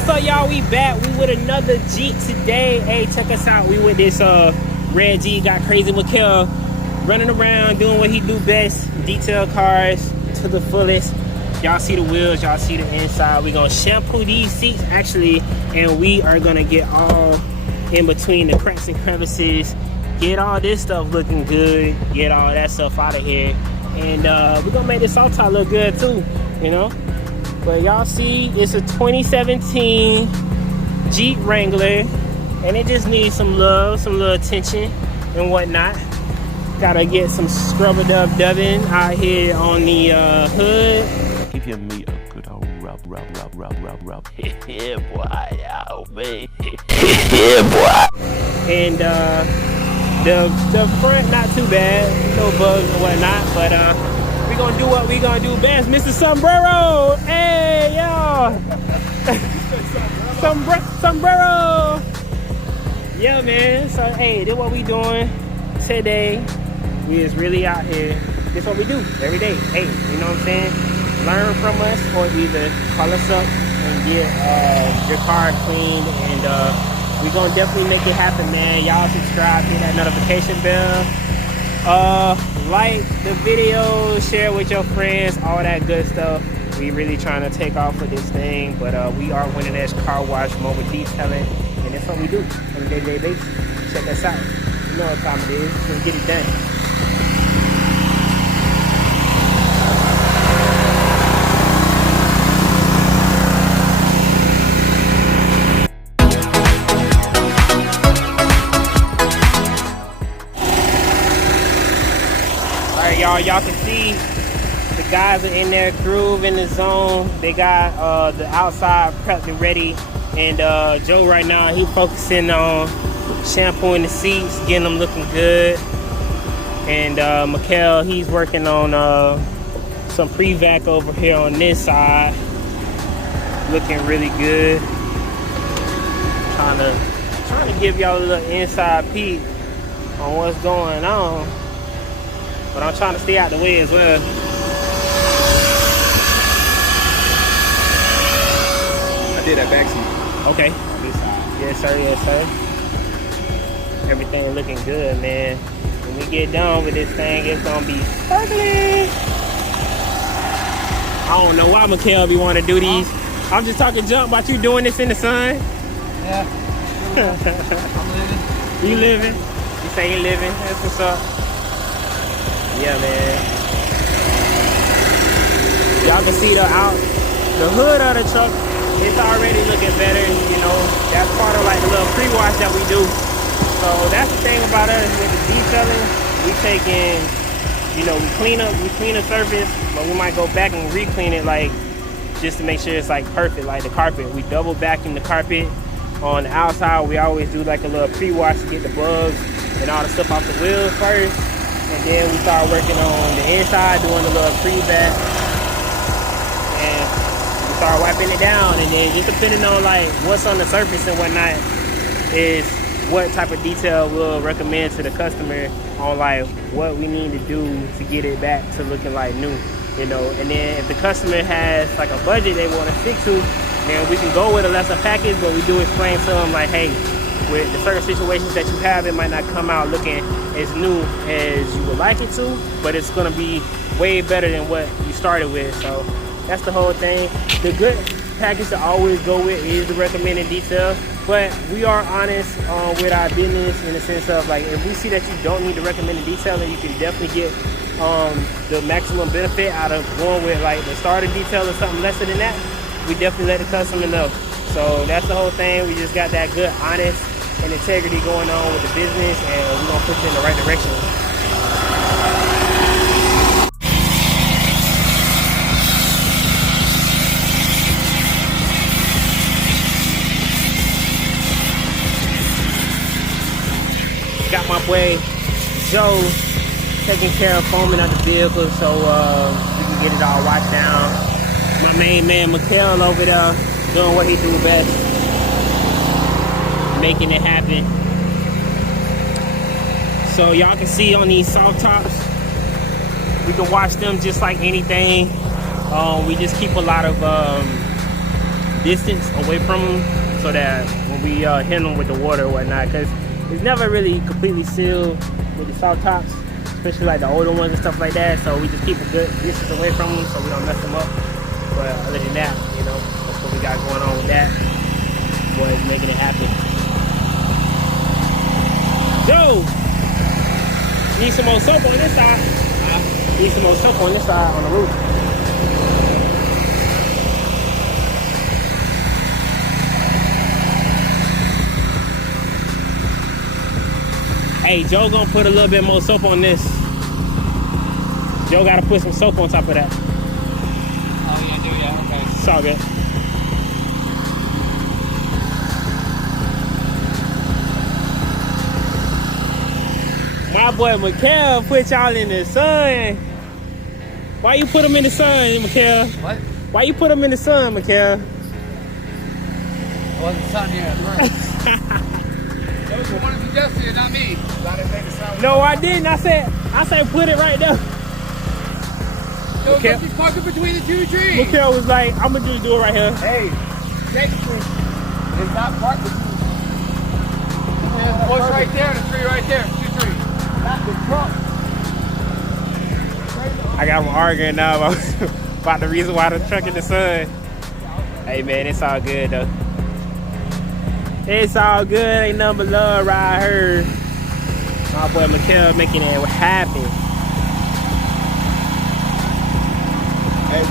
What's up, y'all? We back. We with another Jeep today. Hey, check us out. We with this red Jeep. Got crazy Mikhail running around doing what he do best. Detail cars to the fullest. Y'all see the wheels, y'all see the inside. We gonna shampoo these seats actually, and we are gonna get all in between the cracks and crevices, get all this stuff looking good, get all that stuff out of here, and we're gonna make this soft top look good too, you know. But y'all see, it's a 2017 Jeep Wrangler, and it just needs some love, some little attention and whatnot. Gotta get some scrubber dubbing out here on the hood. Give me a good old rub. Yeah, boy, oh, man. Yeah, boy. And the front, not too bad, no bugs and whatnot, but we gonna do what we gonna do best. Mr. Sombrero, hey y'all. Sombrero. Yeah, man. So hey, this what we doing today. We is really out here. This what we do every day. Hey, you know what I'm saying? Learn from us, or either call us up and get your car cleaned, and we gonna definitely make it happen, man. Y'all subscribe, hit that notification bell, like the video, share with your friends, all that good stuff. We really trying to take off with this thing, but we are Winning Edge Carwash mobile detailing, and that's what we do on a day-to-day basis. Check us out. You know what time it is. Let's get it done. Y'all can see the guys are in their groove, in the zone. They got the outside prepped and ready, and Joe right now, he focusing on shampooing the seats, getting them looking good, and Mikhail, he's working on some pre-vac over here on this side, looking really good. Trying to give y'all a little inside peek on what's going on. But I'm trying to stay out the way as well. I did that back seat. Okay. This side. Yes, sir. Yes, sir. Everything looking good, man. When we get done with this thing, it's gonna be ugly. I don't know why Mikhail be want to do these. I'm just talking junk about you doing this in the sun. Yeah. I'm living. You living? You say you living? That's what's up. Yeah, man. Y'all can see the hood of the truck. It's already looking better, you know. That's part of like the little pre-wash that we do. So that's the thing about us with the detailing. We take in, you know, we clean the surface, but we might go back and re-clean it, like just to make sure it's like perfect, like the carpet. We double vacuum the carpet. On the outside, we always do like a little pre-wash to get the bugs and all the stuff off the wheels first. And then we start working on the inside, doing a little pre-vac, and we start wiping it down. And then just depending on like what's on the surface and whatnot is what type of detail we'll recommend to the customer on like what we need to do to get it back to looking like new, you know. And then if the customer has like a budget they want to stick to, then we can go with a lesser package, but we do explain to them like, hey, with the certain situations that you have, it might not come out looking as new as you would like it to, but it's gonna be way better than what you started with. So that's the whole thing. The good package to always go with is the recommended detail, but we are honest with our business in the sense of like, if we see that you don't need the recommended detail, then you can definitely get the maximum benefit out of going with like the starter detail or something lesser than that. We definitely let the customer know. So that's the whole thing. We just got that good, honest, and integrity going on with the business, and we're gonna push it in the right direction. Got my boy Joe taking care of foaming of the vehicle, so we can get it all washed down. My main man Mikhail over there doing what he do best, making it happen. So y'all can see on these soft tops, we can wash them just like anything. We just keep a lot of distance away from them so that when we hit them with the water or whatnot, because it's never really completely sealed with the soft tops, especially like the older ones and stuff like that. So we just keep a good distance away from them so we don't mess them up. But other than that, you know, that's what we got going on with that. Boys making it happen. Joe, need some more soap on this side. Need some more soap on this side on the roof. Hey, Joe gonna put a little bit more soap on this. Joe gotta put some soap on top of that. Oh, yeah, do ya? Okay. It's all good. My boy Mikhail put y'all in the sun. Why you put him in the sun, Mikhail? What? Why you put him in the sun, Mikhail? It wasn't sun here at first. That was the one of you just not me. No, I didn't. I said put it right there. Yo, Okay. okay. Park it between the two trees. Mikhail was like, I'm gonna just do it right here. Hey, technically, it's not parked between. There's the bush right there and the tree right there. Two trees. Not the truck. I got them arguing now about the reason why the truck in the sun. Hey man, it's all good though. It's all good, ain't nothing but love right here. My boy Mikhail making it happen. Hey,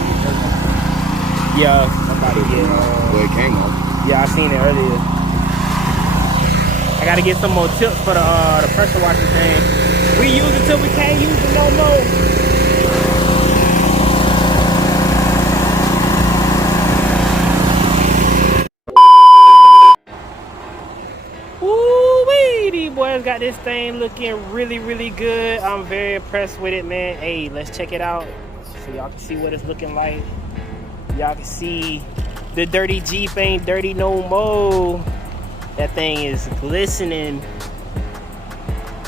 Yeah, I'm about to get well, it came off. yeah, I seen it earlier. I gotta get some more tips for the pressure washer thing. We use it till we can't use it no more. Woo-wee, these boys got this thing looking really, really good. I'm very impressed with it, man. Hey, let's check it out so y'all can see what it's looking like. Y'all can see the dirty Jeep ain't dirty no more. That thing is glistening.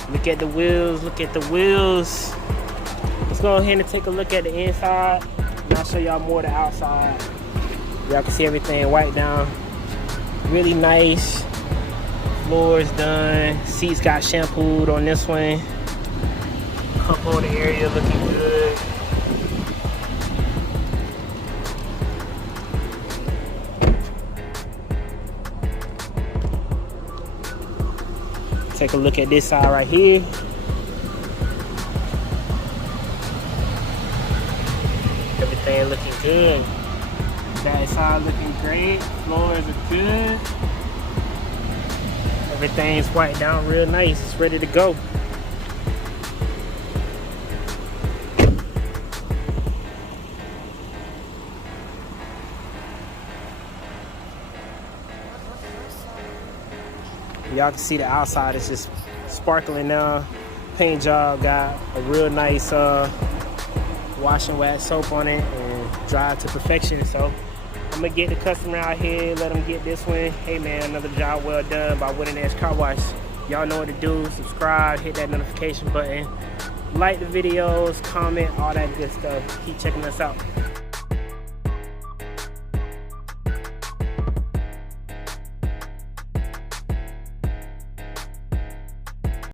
Look at the wheels, look at the wheels. Let's go ahead and take a look at the inside, and I'll show y'all more of the outside. Y'all can see everything wiped down. Really nice. Floors done. Seats got shampooed on this one. Cup holder area looking good. Take a look at this side right here. Everything looking good. That side looking great. Floors are good. Everything's wiped down real nice. It's ready to go. Y'all can see the outside is just sparkling now. Paint job got a real nice wash and wax soap on it and dry to perfection. So I'm gonna get the customer out here, let them get this one. Hey man, another job well done by Winning Edge Carwash. Y'all know what to do. Subscribe, hit that notification button, like the videos, comment, all that good stuff. Keep checking us out.